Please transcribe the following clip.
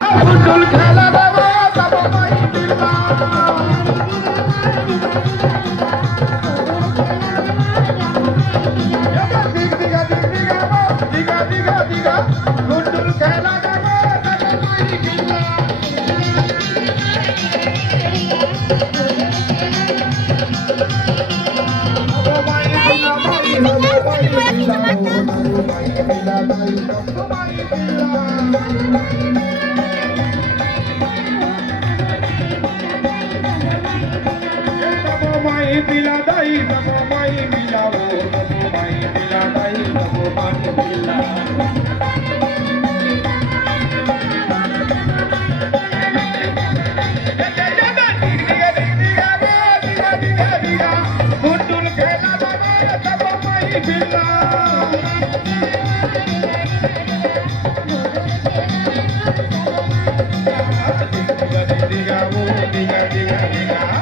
football খেলা দেব তব মাই দিলা দিগ দিগা দিগ দিগা দিগা দিগা দিগা ফুটবল খেলা দেব তব মাই দিলা Pila dai tabo mai pila wo tabo mai pila dai tabo mai pila Gundul khela tabo tabo mai pila diga diga wo diga diga diga